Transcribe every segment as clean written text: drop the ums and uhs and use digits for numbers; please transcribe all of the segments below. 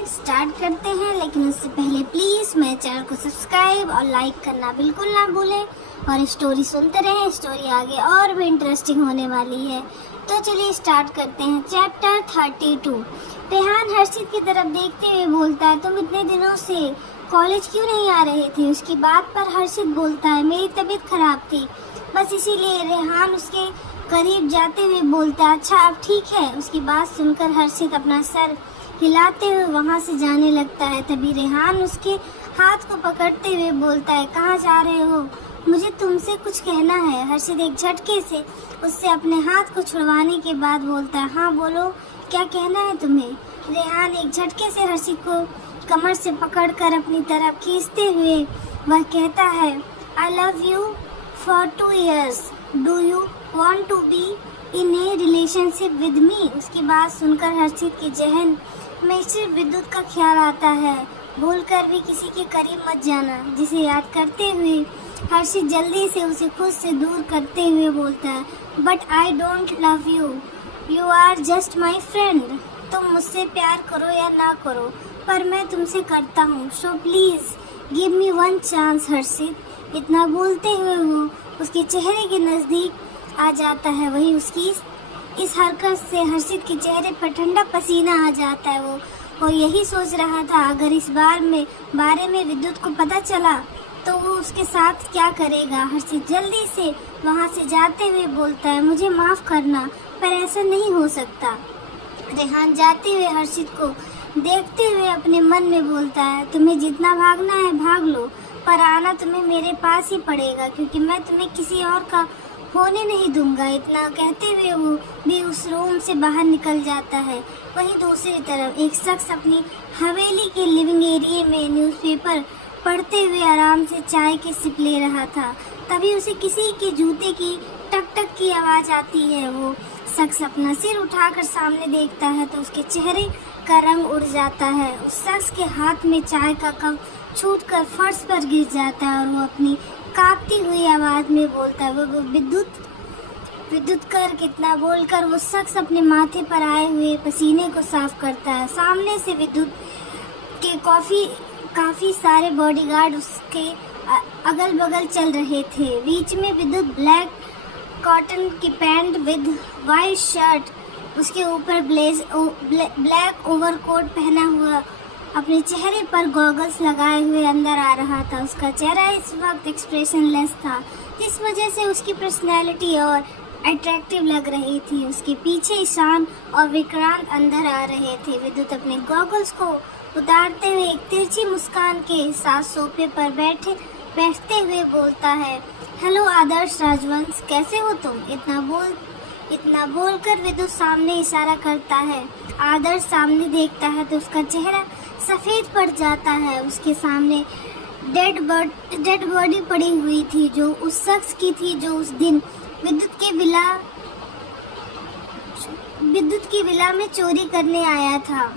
Friends, start करते हैं। लेकिन उससे पहले प्लीज़ मेरे चैनल को सब्सक्राइब और लाइक करना बिल्कुल ना भूलें और स्टोरी सुनते रहें। स्टोरी आगे और भी इंटरेस्टिंग होने वाली है। तो चलिए स्टार्ट करते हैं। चैप्टर 32। रेहान हर्षित की तरफ देखते हुए बोलता है, तुम इतने दिनों से कॉलेज क्यों नहीं आ रहे थे? उसकी बात पर हर्षित बोलता है, मेरी तबीयत खराब थी, बस इसीलिए। रेहान उसके करीब जाते हुए बोलता है, अच्छा अब ठीक है? उसकी बात सुनकर हर्षित अपना सर हिलाते हुए वहाँ से जाने लगता है। तभी रेहान उसके हाथ को पकड़ते हुए बोलता है, कहाँ जा रहे हो? मुझे तुमसे कुछ कहना है। हर्षित एक झटके से उससे अपने हाथ को छुड़वाने के बाद बोलता है, हाँ बोलो, क्या कहना है तुम्हें? रेहान एक झटके से हर्षित को कमर से पकड़कर अपनी तरफ खींचते हुए वह कहता है, I love you for 2 years. Do you want to be in a relationship with me? उसकी बात सुनकर हर्षित के जहन में सिर्फ विद्युत का ख्याल आता है। भूलकर भी किसी के करीब मत जाना। जिसे याद करते हुए हर्षित जल्दी से उसे खुद से दूर करते हुए बोलता है, but I don't love you, you are just my friend. तुम मुझसे प्यार करो या ना करो, पर मैं तुमसे करता हूँ, so please give me 1 chance. हर्षित इतना बोलते हुए वो उसके चेहरे के नज़दीक आ जाता है। वही उसकी इस हरकत से हर्षित के चेहरे पर ठंडा पसीना आ जाता है। वो यही सोच रहा था, अगर इस बारे में विद्युत को पता चला तो वो उसके साथ क्या करेगा। हर्षित जल्दी से वहाँ से जाते हुए बोलता है, मुझे माफ़ करना, पर ऐसा नहीं हो सकता. रेहान जाते हुए हर्षित को देखते हुए अपने मन में बोलता है, तुम्हें जितना भागना है भाग लो, पर आना तुम्हें मेरे पास ही पड़ेगा, क्योंकि मैं तुम्हें किसी और का होने नहीं दूंगा. इतना कहते हुए वो भी उस रूम से बाहर निकल जाता है. वहीं दूसरी तरफ एक शख्स अपनी हवेली के लिविंग एरिया में न्यूज़पेपर पढ़ते हुए आराम से चाय की सिप ले रहा था. तभी उसे किसी के जूते की टक टक की आवाज़ आती है. वो शख्स अपना सिर उठाकर सामने देखता है तो उसके चेहरे का रंग उड़ जाता है. उस शख्स के हाथ में चाय का कप छूटकर फर्श पर गिर जाता है और वो अपनी कांपती हुई आवाज़ में बोलता है, वो विद्युत कर कितना बोलकर वो शख्स अपने माथे पर आए हुए पसीने को साफ करता है. सामने से विद्युत के काफ़ी सारे बॉडीगार्ड उसके अगल बगल चल रहे थे. बीच में विद्युत ब्लैक कॉटन की पैंट विद वाइट शर्ट, उसके ऊपर ब्लैक ओवरकोट पहना हुआ, अपने चेहरे पर गॉगल्स लगाए हुए अंदर आ रहा था. उसका चेहरा इस वक्त एक्सप्रेशनलेस था, जिस वजह से उसकी पर्सनैलिटी और अट्रैक्टिव लग रही थी. उसके पीछे ईशान और विक्रांत अंदर आ रहे थे. विद्युत अपने गॉगल्स को उतारते हुए एक तिरछी मुस्कान के साथ सोफे पर बैठते हुए बोलता है, हेलो आदर्श राजवंश, कैसे हो तुम? इतना बोलकर विद्युत सामने इशारा करता है. आदर्श सामने देखता है तो उसका चेहरा सफ़ेद पड़ जाता है. उसके सामने डेड बॉडी पड़ी हुई थी, जो उस शख्स की थी जो उस दिन विद्युत की विला में चोरी करने आया था.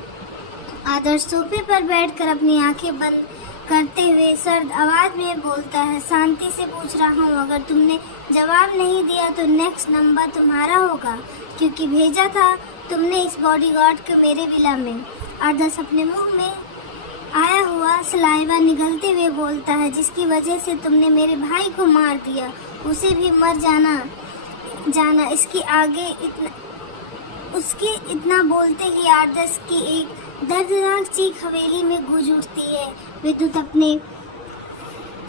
आदर्श सोफे पर बैठकर अपनी आंखें बंद करते हुए सर्द आवाज़ में बोलता है, शांति से पूछ रहा हूँ, अगर तुमने जवाब नहीं दिया तो नेक्स्ट नंबर तुम्हारा होगा, क्योंकि भेजा था तुमने इस बॉडीगार्ड को मेरे विला में. आदर्श अपने मुंह में आया हुआ सलाइवा निगलते हुए बोलता है, जिसकी वजह से तुमने मेरे भाई को मार दिया, उसे भी मर जाना. इसके आगे उसके इतना बोलते ही आदर्श की एक दर्दनाक चीख हवेली में गूंज उठती है. विद्युत अपने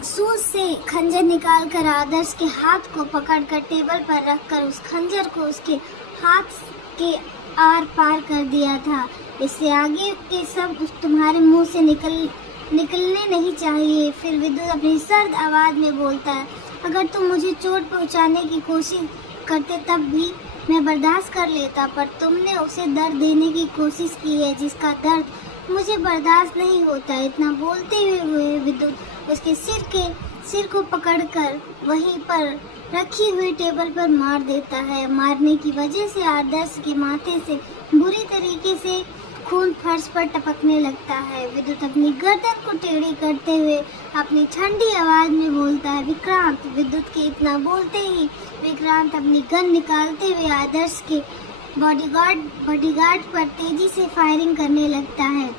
सूज से खंजर निकालकर आदर्श के हाथ को पकड़कर टेबल पर रखकर उस खंजर को उसके हाथ के आर पार कर दिया था. इससे आगे के सब तुम्हारे मुंह से निकलने नहीं चाहिए. फिर विद्युत अपनी सर्द आवाज़ में बोलता है, अगर तुम मुझे चोट पहुंचाने की कोशिश करते तब भी मैं बर्दाश्त कर लेता, पर तुमने उसे दर्द देने की कोशिश की है जिसका दर्द मुझे बर्दाश्त नहीं होता. इतना बोलते हुए विद्युत उसके सिर को पकड़कर वहीं पर रखी हुई टेबल पर मार देता है. मारने की वजह से आदर्श के माथे से बुरी तरीके से खून फर्श पर टपकने लगता है. विद्युत अपनी गर्दन को टेढ़ी करते हुए अपनी ठंडी आवाज़ में बोलता है, विक्रांत. विद्युत के इतना बोलते ही विक्रांत अपनी गन निकालते हुए आदर्श के बॉडीगार्ड पर तेजी से फायरिंग करने लगता है.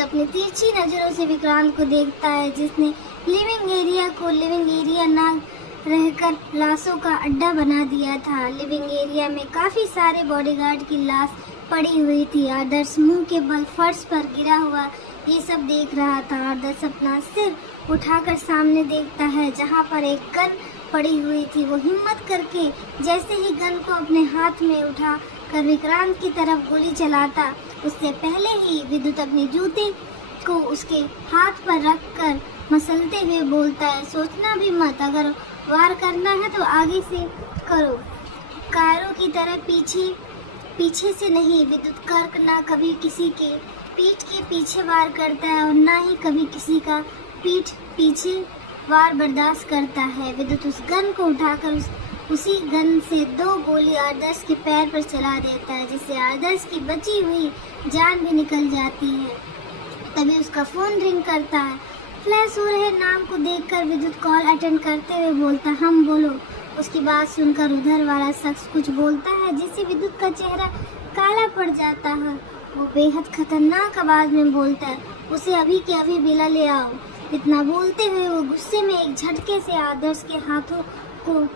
विद्युत अपनी तिरछी नजरों से विक्रांत को देखता है, जिसने लिविंग एरिया को लिविंग एरिया ना रहकर लाशों का अड्डा बना दिया था। लिविंग एरिया में काफी सारे बॉडीगार्ड की लाश पड़ी हुई थी। आदर्श मुंह के बल फर्श पर गिरा हुआ ये सब देख रहा था। आदर्श अपना सिर उठाकर सामने देखता है, जहां पर एक गन पड़ी हुई थी। वो हिम्मत करके जैसे ही गन को अपने हाथ में उठा कर विक्रांत की तरफ गोली चलाता, उससे पहले ही विद्युत अपने जूते को उसके हाथ पर रखकर मसलते हुए बोलता है, सोचना भी मत, अगर वार करना है तो आगे से करो, कारों की तरह पीछे से नहीं। विद्युत कर्क ना कभी किसी के पीठ के पीछे वार करता है और ना ही कभी किसी का पीठ पीछे वार बर्दाश्त करता है। विद्युत उस गन को उठाकर उसी गन से 2 गोली आदर्श के पैर पर चला देता है, जिससे आदर्श की बची हुई जान भी निकल जाती है। तभी उसका फोन रिंग करता है। फ्लैश हो रहे नाम को देखकर विद्युत कॉल अटेंड करते हुए बोलता, हम बोलो। उसकी बात सुनकर उधर वाला शख्स कुछ बोलता है, जिससे विद्युत का चेहरा काला पड़ जाता है। वो बेहद खतरनाक आवाज में बोलता है, उसे अभी के अभी बिला ले आओ। इतना बोलते हुए वो गुस्से में एक झटके से आदर्श के हाथों को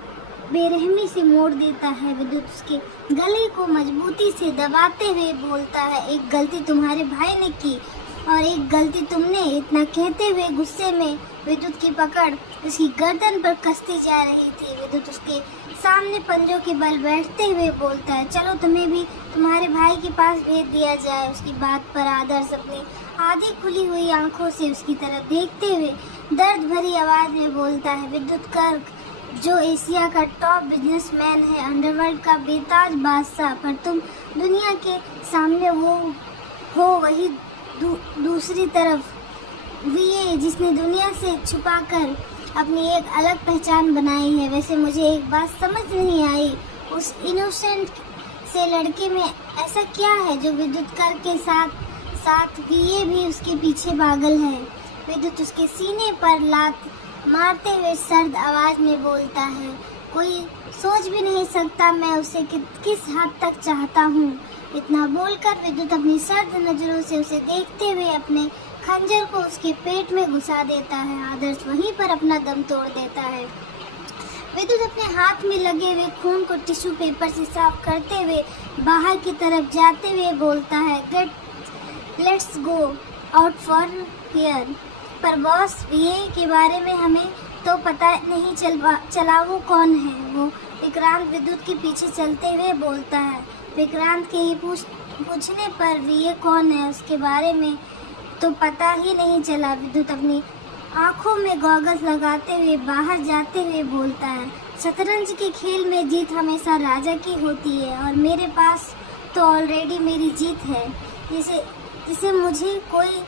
बेरहमी से मोड़ देता है। विद्युत उसके गले को मजबूती से दबाते हुए बोलता है, एक गलती तुम्हारे भाई ने की और एक गलती तुमने। इतना कहते हुए गुस्से में विद्युत की पकड़ उसकी गर्दन पर कसती जा रही थी। विद्युत उसके सामने पंजों के बल बैठते हुए बोलता है, चलो तुम्हें भी तुम्हारे भाई के पास भेज दिया जाए। उसकी बात पर आदर्श अपनी आधी खुली हुई आंखों से उसकी तरफ देखते हुए दर्द भरी आवाज में बोलता है, विद्युत कर्क जो एशिया का टॉप बिजनेसमैन है, अंडरवर्ल्ड का बेताज बादशाह, पर तुम दुनिया के सामने वो हो वही दूसरी तरफ वीए जिसने दुनिया से छुपाकर अपनी एक अलग पहचान बनाई है। वैसे मुझे एक बात समझ नहीं आई, उस इनोसेंट से लड़के में ऐसा क्या है जो विद्युत कर के साथ वीए भी उसके पीछे पागल है। विद्युत उसके सीने पर लात मारते हुए सर्द आवाज में बोलता है, कोई सोच भी नहीं सकता मैं उसे किस हद तक चाहता हूँ। इतना बोलकर विद्युत अपनी सर्द नजरों से उसे देखते हुए अपने खंजर को उसके पेट में घुसा देता है। आदर्श वहीं पर अपना दम तोड़ देता है। विद्युत अपने हाथ में लगे हुए खून को टिश्यू पेपर से साफ करते हुए बाहर की तरफ जाते हुए बोलता है, let's go out for here. पर बॉस वीए के बारे में हमें तो पता नहीं चला वो कौन है। वो विक्रांत विद्युत के पीछे चलते हुए बोलता है। विक्रांत के ही पूछने पर वीए कौन है उसके बारे में तो पता ही नहीं चला। विद्युत अपनी आंखों में गॉगल्स लगाते हुए बाहर जाते हुए बोलता है, शतरंज के खेल में जीत हमेशा राजा की होती है और मेरे पास तो ऑलरेडी मेरी जीत है, जिससे मुझे कोई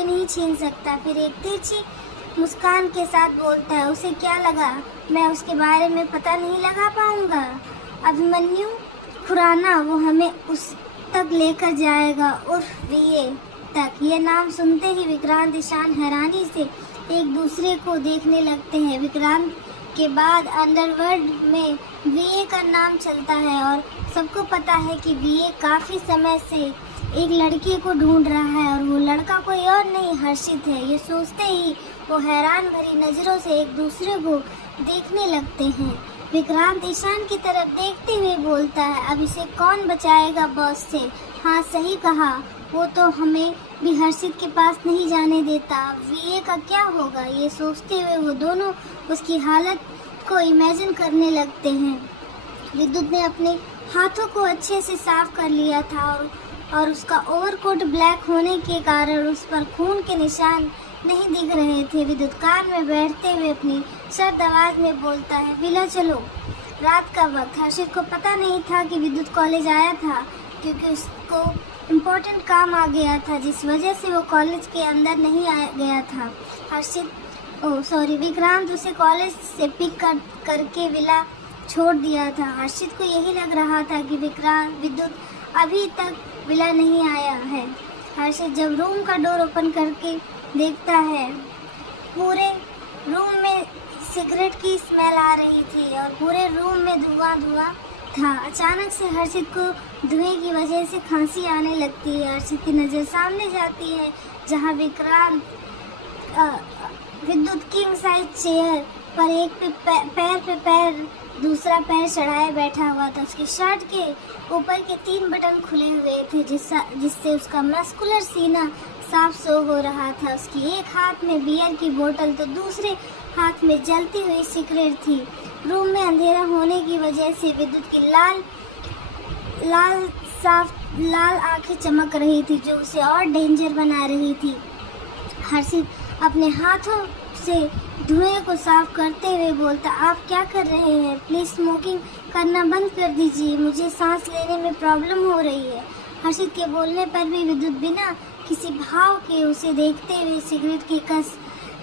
नहीं छीन सकता। फिर एक तिरछी मुस्कान के साथ बोलता है, उसे क्या लगा मैं उसके बारे में पता नहीं लगा पाऊंगा। अभिमन्यु खुराना वो हमें उस तक लेकर जाएगा, उर्फ वीए तक। ये नाम सुनते ही विक्रांत ईशान हैरानी से एक दूसरे को देखने लगते हैं। विक्रांत के बाद अंडरवर्ल्ड में वीए का नाम चलता है और सबको पता है कि वीए काफ़ी समय से एक लड़के को ढूंढ रहा है और वो लड़का कोई और नहीं हर्षित है। ये सोचते ही वो हैरान भरी नज़रों से एक दूसरे को देखने लगते हैं। विक्रांत ईशान की तरफ देखते हुए बोलता है, अब इसे कौन बचाएगा बॉस से। हाँ सही कहा, वो तो हमें भी हर्षित के पास नहीं जाने देता। वीए का क्या होगा। ये सोचते हुए वो दोनों उसकी हालत को इमेजिन करने लगते हैं। विद्युत ने अपने हाथों को अच्छे से साफ कर लिया था और उसका ओवरकोट ब्लैक होने के कारण उस पर खून के निशान नहीं दिख रहे थे। विद्युत कार में बैठते हुए अपनी सर्द आवाज में बोलता है, विला चलो। रात का वक्त, हर्षित को पता नहीं था कि विद्युत कॉलेज आया था, क्योंकि उसको इम्पोर्टेंट काम आ गया था, जिस वजह से वो कॉलेज के अंदर नहीं आ गया था। विक्रांत उसे कॉलेज से पिक करके विला छोड़ दिया था। हर्षित को यही लग रहा था कि विद्युत अभी तक विला नहीं आया है। हर्षित जब रूम का डोर ओपन करके देखता है, पूरे रूम में सिगरेट की स्मेल आ रही थी और पूरे रूम में धुआं था। अचानक से हर्षित को धुएं की वजह से खांसी आने लगती है। हर्षित की नज़र सामने जाती है जहां विक्रांत विद्युत किंग साइज चेयर पर एक पैर पे पैर दूसरा पैर चढ़ाए बैठा हुआ था। उसके शर्ट के ऊपर के 3 बटन खुले हुए थे जिससे उसका मस्कुलर सीना साफ शो हो रहा था। उसकी एक हाथ में बियर की बोतल तो दूसरे हाथ में जलती हुई सिगरेट थी। रूम में अंधेरा होने की वजह से विद्युत की लाल आंखें चमक रही थी जो उसे और डेंजर बना रही थी। हर्षित अपने हाथों से धुएं को साफ करते हुए बोलता, आप क्या कर रहे हैं? प्लीज स्मोकिंग करना बंद कर दीजिए, मुझे सांस लेने में प्रॉब्लम हो रही है। हर्षित के बोलने पर भी विद्युत बिना किसी भाव के उसे देखते हुए सिगरेट की कस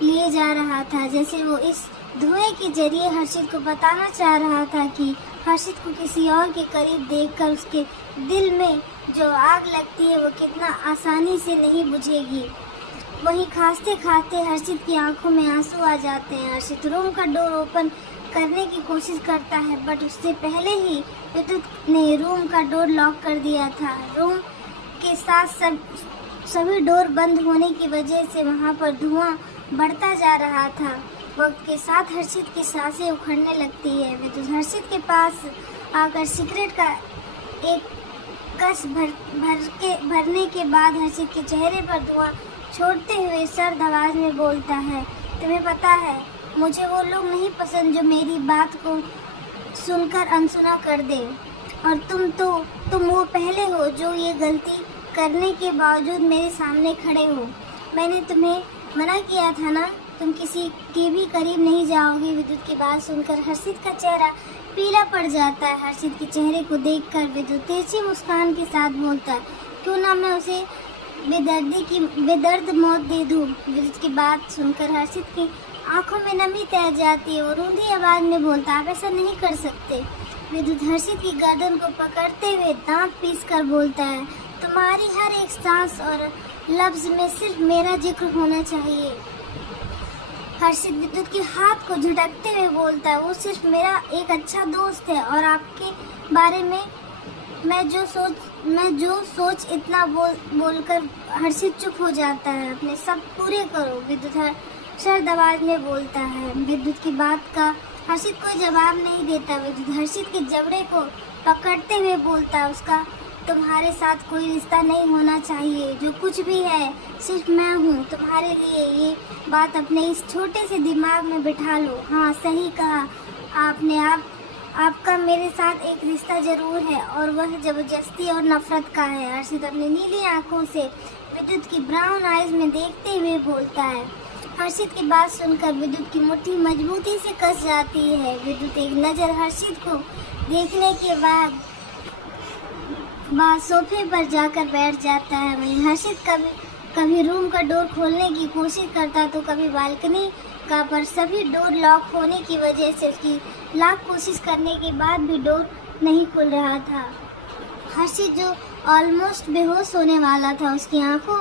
लिए जा रहा था, जैसे वो इस धुएं के जरिए हर्षित को बताना चाह रहा था कि हर्षित को किसी और के करीब देखकर उसके दिल में जो आग लगती है वो कितना आसानी से नहीं बुझेगी। वहीं खांसते खांसते हर्षित की आंखों में आंसू आ जाते हैं। हर्षित रूम का डोर ओपन करने की कोशिश करता है बट उससे पहले ही विद्युत ने रूम का डोर लॉक कर दिया था। रूम के साथ सभी डोर बंद होने की वजह से वहां पर धुआं बढ़ता जा रहा था। वक्त के साथ हर्षित की सांसें उखड़ने लगती है। विद्युत हर्षित के पास आकर सिगरेट का एक कस भरने के बाद हर्षित के चेहरे पर धुआं छोड़ते हुए सर्द आवाज में बोलता है, तुम्हें पता है मुझे वो लोग नहीं पसंद जो मेरी बात को सुनकर अनसुना कर दे, और तुम वो पहले हो जो ये गलती करने के बावजूद मेरे सामने खड़े हो। मैंने तुम्हें मना किया था ना, तुम किसी के भी करीब नहीं जाओगी। विद्युत की बात सुनकर हर्षित का चेहरा पीला पड़ जाता है। हर्षित के चेहरे को देखकर विद्युत तिरछी मुस्कान के साथ बोलता है, क्यों ना मैं उसे बेदर्द मौत दे दूं। विद्युत की बात सुनकर हर्षित की आंखों में नमी तैर जाती है और रूंधी आवाज में बोलता, आप ऐसा नहीं कर सकते। विद्युत हर्षित की गर्दन को पकड़ते हुए दांत पीस कर बोलता है, तुम्हारी हर एक सांस और लफ्ज में सिर्फ मेरा जिक्र होना चाहिए। हर्षित विद्युत के हाथ को झटकते हुए बोलता है, वो सिर्फ मेरा एक अच्छा दोस्त है और आपके बारे में मैं जो सोच इतना बोलकर हर्षित चुप हो जाता है। अपने सब पूरे करो, विद्युत सर्द आवाज में बोलता है। विद्युत की बात का हर्षित कोई जवाब नहीं देता। विद्युत हर्षित के जबड़े को पकड़ते हुए बोलता है, उसका तुम्हारे साथ कोई रिश्ता नहीं होना चाहिए, जो कुछ भी है सिर्फ मैं हूँ तुम्हारे लिए। ये बात अपने इस छोटे से दिमाग में बिठा लो। हाँ, सही कहा आपने, आपका मेरे साथ एक रिश्ता जरूर है और वह जबरदस्ती और नफरत का है। हर्षित अपनी नीली आंखों से विद्युत की ब्राउन आइज में देखते हुए बोलता है। हर्षित की बात सुनकर विद्युत की मुट्ठी मजबूती से कस जाती है। विद्युत एक नज़र हर्षित को देखने के बाद सोफे पर जाकर बैठ जाता है। वहीं हर्षित कभी रूम का डोर खोलने की कोशिश करता तो कभी बालकनी का, पर सभी डोर लॉक होने की वजह से उसकी लाख कोशिश करने के बाद भी डोर नहीं खुल रहा था। हर्षित जो ऑलमोस्ट बेहोश होने वाला था, उसकी आंखों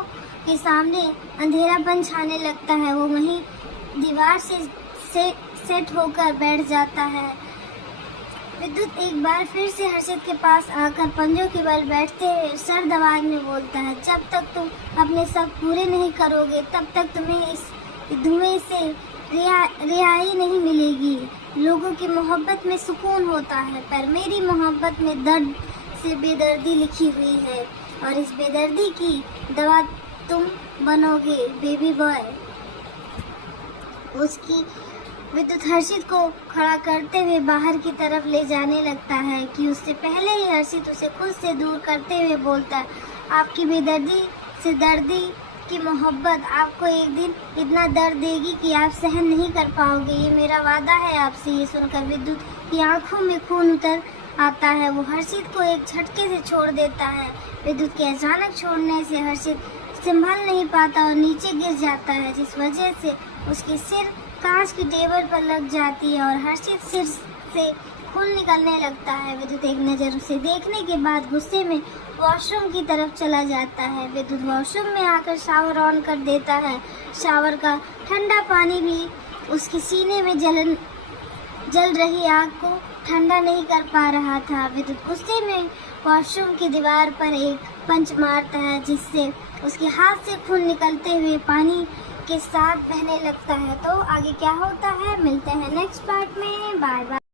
के सामने अंधेरापन छाने लगता है। वो वहीं दीवार से सेट होकर बैठ जाता है। विद्युत एक बार फिर से हर्षित के पास आकर पंजों के बल बैठते हुए सर्द आवाज में बोलता है, जब तक तुम अपने सब पूरे नहीं करोगे तब तक तुम्हें इस धुएं से रिहाई नहीं मिलेगी। लोगों की मोहब्बत में सुकून होता है, पर मेरी मोहब्बत में दर्द से बेदर्दी लिखी हुई है और इस बेदर्दी की दवा तुम बनोगे बेबी बॉय। उसकी विद्युत हर्षित को खड़ा करते हुए बाहर की तरफ ले जाने लगता है कि उससे पहले ही हर्षित उसे खुद से दूर करते हुए बोलता है, आपकी बेदर्दी से दर्दी की मोहब्बत आपको एक दिन इतना दर्द देगी कि आप सहन नहीं कर पाओगे, ये मेरा वादा है आपसे। ये सुनकर विद्युत की आंखों में खून उतर आता है। वो हर्षित को एक झटके से छोड़ देता है। विद्युत के अचानक छोड़ने से हर्षित संभल नहीं पाता और नीचे गिर जाता है, जिस वजह से उसकी सिर कांच की टेबल पर लग जाती है और हर्षित सिर से खून निकलने लगता है। विद्युत एक नज़र उसे देखने के बाद गुस्से में वॉशरूम की तरफ चला जाता है। विद्युत वॉशरूम में आकर शावर ऑन कर देता है। शावर का ठंडा पानी भी उसके सीने में जल रही आग को ठंडा नहीं कर पा रहा था। विद्युत गुस्से में वॉशरूम की दीवार पर एक पंच मारता है, जिससे उसके हाथ से खून निकलते हुए पानी के साथ बहने लगता है। तो आगे क्या होता है मिलते हैं नेक्स्ट पार्ट में। Bye bye.